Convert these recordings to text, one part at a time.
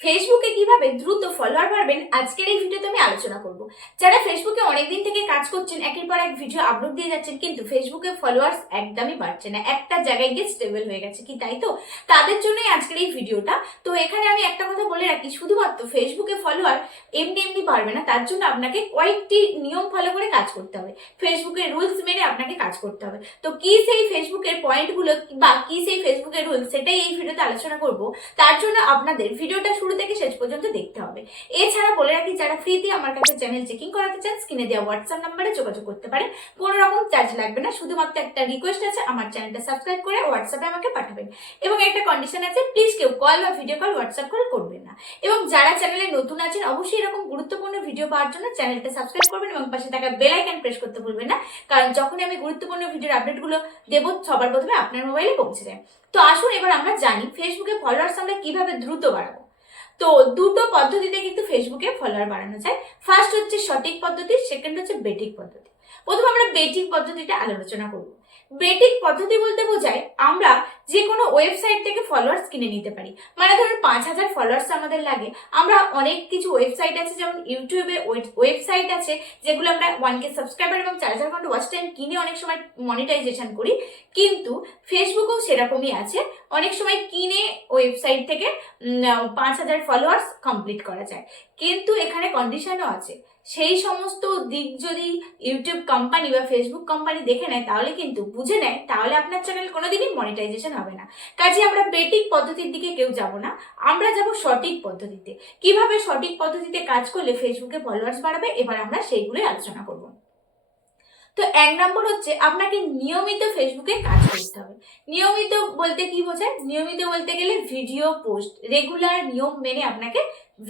ফেসবুকে কীভাবে দ্রুত ফলোয়ার বাড়বেন, আজকের এই ভিডিওতে আমি আলোচনা করব। যারা ফেসবুকে অনেকদিন থেকে কাজ করছেন, একের পর এক ভিডিও আপলোড দিয়ে যাচ্ছেন, কিন্তু ফেসবুকে ফলোয়ার্স একদমই বাড়ছে না। একটা জায়গায় গিয়ে স্টেবল হয়ে গেছে কি, তাই তো? তাদের জন্যই আজকের এই ভিডিওটা তো এখানে আমি একটা কথা বলে রাখি, শুধুমাত্র ফেসবুকে ফলোয়ার এমনি এমনি বাড়বে না, তার জন্য আপনাকে কয়েকটি নিয়ম ফলো করে কাজ করতে হবে। ফেসবুকের রুলস মেনে আপনাকে কাজ করতে হবে। তো কি সেই ফেসবুকের পয়েন্টগুলো বা কি সেই ফেসবুকের রুলস সেটাই এই ভিডিওতে আলোচনা করব। তার জন্য আপনাদের ভিডিওটা শুরু পর্যন্ত দেখতে হবে। এছাড়া বলে রাখি, যারা ফ্রিতে আমার কাছে চ্যানেল চেকিং করাতে চান স্ক্রিনে দেওয়া হোয়াটসঅ্যাপ নাম্বারে যোগাযোগ করতে পারে কোনো রকম চার্জ লাগবে না, শুধুমাত্র একটা রিকোয়েস্ট আছে, আমার চ্যানেলটা সাবস্ক্রাইব করে হোয়াটসঅ্যাপে আমাকে পাঠাবেন। এবং একটা কন্ডিশন আছে প্লিজ কেউ কল বা ভিডিও কল হোয়াটসঅ্যাপ কল করবেন না। এবং যারা চ্যানেলে নতুন আছেন, অবশ্যই এরকম গুরুত্বপূর্ণ ভিডিও পাওয়ার জন্য চ্যানেলটা সাবস্ক্রাইব করবেন এবং পাশে থাকা বেল আইকন প্রেস করতে ভুলবেন না। কারণ যখনই আমি গুরুত্বপূর্ণ ভিডিওর আপডেটগুলো দেবো, সবার প্রথমে আপনার মোবাইলে পৌঁছে যায়। তো আসুন, এবার আমরা জানি ফেসবুকে ফলোয়ার্স আমরা কীভাবে দ্রুত বাড়াবো। তো দুটো পদ্ধতিতে কিন্তু ফেসবুকে ফলোয়ার বাড়ানো যায়। ফার্স্ট হচ্ছে সঠিক পদ্ধতি সেকেন্ড হচ্ছে বেটিক পদ্ধতি। প্রথমে আমরা বেটিক পদ্ধতিটা আলোচনা করব। বেটিক পদ্ধতি বলতে বোঝায় আমরা ওয়েবসাইট থেকে ফলোয়ার্স কিনে নিতে পারি। মানে ধরুন পাঁচ হাজার ফলোয়ার্স আমাদের লাগে। আমরা অনেক কিছু ওয়েবসাইট আছে, যেমন ইউটিউবে ওয়েবসাইট আছে, যেগুলো আমরা ওয়ান কে সাবস্ক্রাইবার এবং চার হাজার ঘণ্টা ওয়াচ টাইম কিনে অনেক সময় মনিটাইজেশন করি। কিন্তু ফেসবুকও সেরকমই আছে। অনেক সময় কিনে ওয়েবসাইট থেকে পাঁচ হাজার ফলোয়ার্স কমপ্লিট করা যায়। কিন্তু এখানে কন্ডিশনও আছে। সেই সমস্ত দিক যদি ইউটিউব কোম্পানি বা ফেসবুক কোম্পানি দেখে নেয়, তাহলে কিন্তু বুঝে নেয়, তাহলে আপনার চ্যানেল কোনোদিনই মনিটাইজেশন হবে না। কাজে আমরা বেটিং পদ্ধতির দিকে কেউ যাব না, আমরা যাব সঠিক পদ্ধতিতে। কীভাবে সঠিক পদ্ধতিতে কাজ করলে ফেসবুকে ফলোয়ার্স বাড়াবে, এবার আমরা সেইগুলোই আলোচনা করব। তো এক নম্বর হচ্ছে আপনাকে নিয়মিত ফেসবুকে কাজ করতে হবে। নিয়মিত বলতে কি বোঝায়? নিয়মিত বলতে গেলে ভিডিও পোস্ট রেগুলার নিয়ম মেনে আপনাকে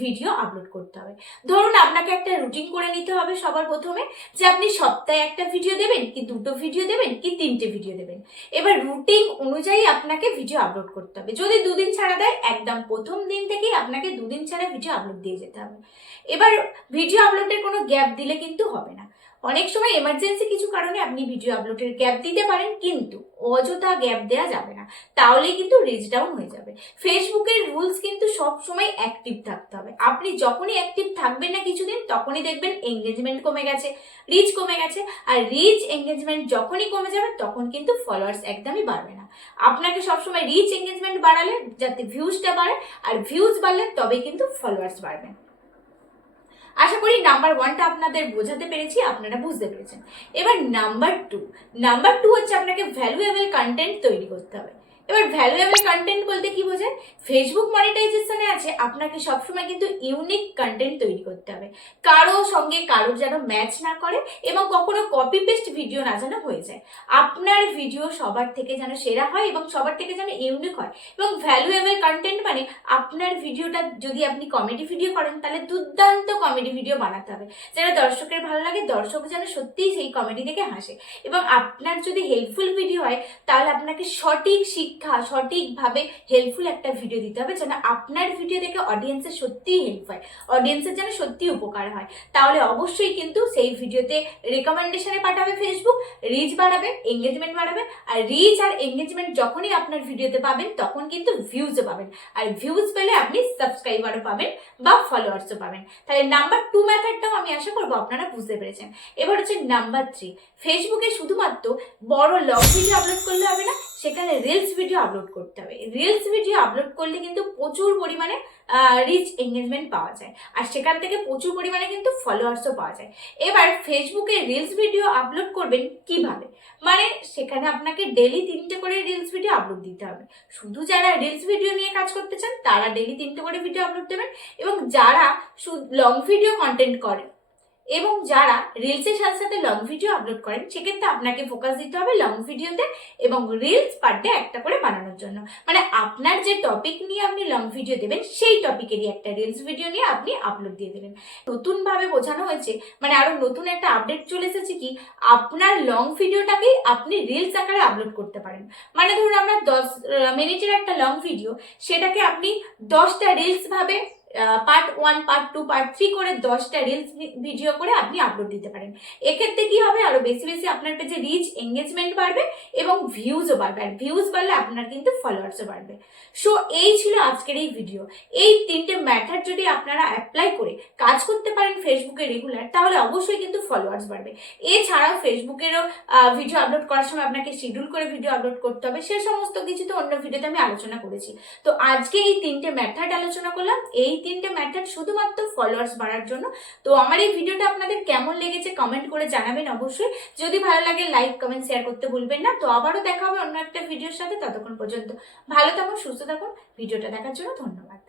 ভিডিও আপলোড করতে হবে। ধরুন আপনাকে একটা রুটিন করে নিতে হবে সবার প্রথমে যে আপনি সপ্তাহে একটা ভিডিও দেবেন কি দুটো ভিডিও দেবেন কি তিনটে ভিডিও দেবেন। এবার রুটিন অনুযায়ী আপনাকে ভিডিও আপলোড করতে হবে। যদি দুদিন ছাড়া দেয়, একদম প্রথম দিন থেকেই আপনাকে দুদিন ছাড়া ভিডিও আপলোড দিয়ে যেতে হবে। এবার ভিডিও আপলোডের কোনো গ্যাপ দিলে কিন্তু হবে না। অনেক সময় এমার্জেন্সি কিছু কারণে আপনি ভিডিও আপলোডের গ্যাপ দিতে পারেন, কিন্তু অযথা গ্যাপ দেওয়া যাবে না। তাহলেই কিন্তু রিচ ডাউন হয়ে যাবে। ফেসবুকের রুলস কিন্তু সব সময় অ্যাক্টিভ থাকতে হবে। আপনি যখনই অ্যাক্টিভ থাকবেন না কিছুদিন, তখনই দেখবেন এঙ্গেজমেন্ট কমে গেছে রিচ কমে গেছে, আর রিচ এঙ্গেজমেন্ট যখনই কমে যাবে, তখন কিন্তু ফলোয়ার্স একদমই বাড়বে না। আপনাকে সবসময় রিচ এঙ্গেজমেন্ট বাড়ালে, যাতে ভিউজটা বাড়ে, আর ভিউজ বাড়লে তবে কিন্তু ফলোয়ার্স বাড়বে। আশা করি নাম্বার ওয়ানটা আপনাদের বোঝাতে পেরেছি, আপনারা বুঝতে পেরেছেন। এবার নাম্বার টু নাম্বার টু হচ্ছে আপনাকে ভ্যালুয়েবল কন্টেন্ট তৈরি করতে হবে। এবার ভ্যালুয়েবল কন্টেন্ট বলতে কি বোঝায়? ফেসবুক মনিটাইজেশনে আছে, আপনাকে সবসময় কিন্তু ইউনিক কন্টেন্ট তৈরি করতে হবে। কারও সঙ্গে কারোর যেন ম্যাচ না করে এবং কখনো কপি পেস্ট ভিডিও না যেন হয়ে যায়। আপনার ভিডিও সবার থেকে যেন সেরা হয় এবং সবার থেকে যেন ইউনিক হয়। এবং ভ্যালুয়েবল কন্টেন্ট মানে আপনার ভিডিওটা যদি আপনি কমেডি ভিডিও করেন, তাহলে দুর্দান্ত কমেডি ভিডিও বানাতে হবে। যেটা দর্শকের ভালো লাগে, দর্শক যেন সত্যিই সেই কমেডি দেখে হাসে। এবং আপনার যদি হেল্পফুল ভিডিও হয়, তাহলে আপনাকে সঠিক শিক্ষা সঠিকভাবে হেল্পফুল একটা ভিডিও দিতে হবে যেন আপনার ভিডিও দেখে অডিয়েন্সের সত্যিই হেল্প হয়। অডিয়েন্সের যেন সত্যিই উপকার হয়। তাহলে অবশ্যই কিন্তু সেই ভিডিওতে রেকমেন্ডেশনে পাঠাবে ফেসবুক রিচ বাড়াবে এঙ্গেজমেন্ট বাড়াবে, আর রিচ আর এঙ্গেজমেন্ট যখনই আপনার ভিডিওতে পাবেন, তখন কিন্তু ভিউজও পাবেন। আর ভিউজ পেলে আপনি সাবস্ক্রাইবারও পাবেন বা ফলোয়ার্সও পাবেন। তাহলে নাম্বার টু মেথডটাও আমি আশা করব আপনারা বুঝতে পেরেছেন। এবার হচ্ছে নাম্বার থ্রি ফেসবুকে শুধুমাত্র বড় লং ভিডিও আপলোড করলে হবে না, সেখানে রিলস ভিডিও আপলোড করতে হবে। রিলস ভিডিও আপলোড করলে কিন্তু প্রচুর পরিমাণে রিচ এঙ্গেজমেন্ট পাওয়া যায়। আর সেখান থেকে প্রচুর পরিমাণে কিন্তু ফলোয়ার্সও পাওয়া যায়। এবার ফেসবুকে রিলস ভিডিও আপলোড করবেন কীভাবে? মানে সেখানে আপনাকে ডেলি তিনটে করে রিলস ভিডিও আপলোড দিতে হবে। শুধু যারা রিলস ভিডিও নিয়ে কাজ করতে চান, তারা ডেলি তিনটে করে ভিডিও আপলোড দেবেন এবং যারা লং ভিডিও কন্টেন্ট করে এবং যারা রিলসের সাথে সাথে লং ভিডিও আপলোড করেন, সেক্ষেত্রে আপনাকে ফোকাস দিতে হবে লং ভিডিওতে এবং রিলস পার ডে একটা করে বানানোর জন্য। মানে আপনার যে টপিক নিয়ে আপনি লং ভিডিও দেবেন, সেই টপিকেরই একটা রিলস ভিডিও নিয়ে আপনি আপলোড দিয়ে দেবেন। নতুনভাবে বোঝানো হয়েছে মানে আরও নতুন একটা আপডেট চলে এসেছে কি, আপনার লং ভিডিওটাকেই আপনি রিলস আকারে আপলোড করতে পারেন। মানে ধরুন আমরা দশ মিনিটের একটা লং ভিডিও সেটাকে আপনি দশটা রিলস ভাবে part one part two part three করে দশটা রিলস ভিডিও করে আপনি আপলোড দিতে পারেন। এক্ষেত্রে কি হবে? আরও বেশি বেশি আপনার পেজে রিচ এঙ্গেজমেন্ট বাড়বে এবং ভিউজও বাড়বে। আর ভিউজ বাড়লে আপনার কিন্তু ফলোয়ার্সও বাড়বে। সো এই ছিল আজকের এই ভিডিও এই তিনটে ম্যাথাড যদি আপনারা অ্যাপ্লাই করে কাজ করতে পারেন ফেসবুকে রেগুলার তাহলে অবশ্যই কিন্তু ফলোয়ার্স বাড়বে। এছাড়াও ফেসবুকেরও ভিডিও আপলোড করার সময় আপনাকে শিডিউল করে ভিডিও আপলোড করতে হবে। সে সমস্ত কিছু তো অন্য ভিডিওতে আমি আলোচনা করেছি। তো আজকে এই তিনটে মেথড আলোচনা করলাম। এই তিনটে মেথড শুধুমাত্র ফলোয়ার্স বাড়ার জন্য। তো আমার এই ভিডিওটা আপনাদের কেমন লেগেছে কমেন্ট করে জানাবেন অবশ্যই। যদি ভালো লাগে লাইক কমেন্ট শেয়ার করতে ভুলবেন না। তো আবারও দেখা হবে অন্য একটা ভিডিওর সাথে। ততক্ষণ পর্যন্ত ভালো থাকুন, সুস্থ থাকুন। ভিডিওটা দেখার জন্য ধন্যবাদ।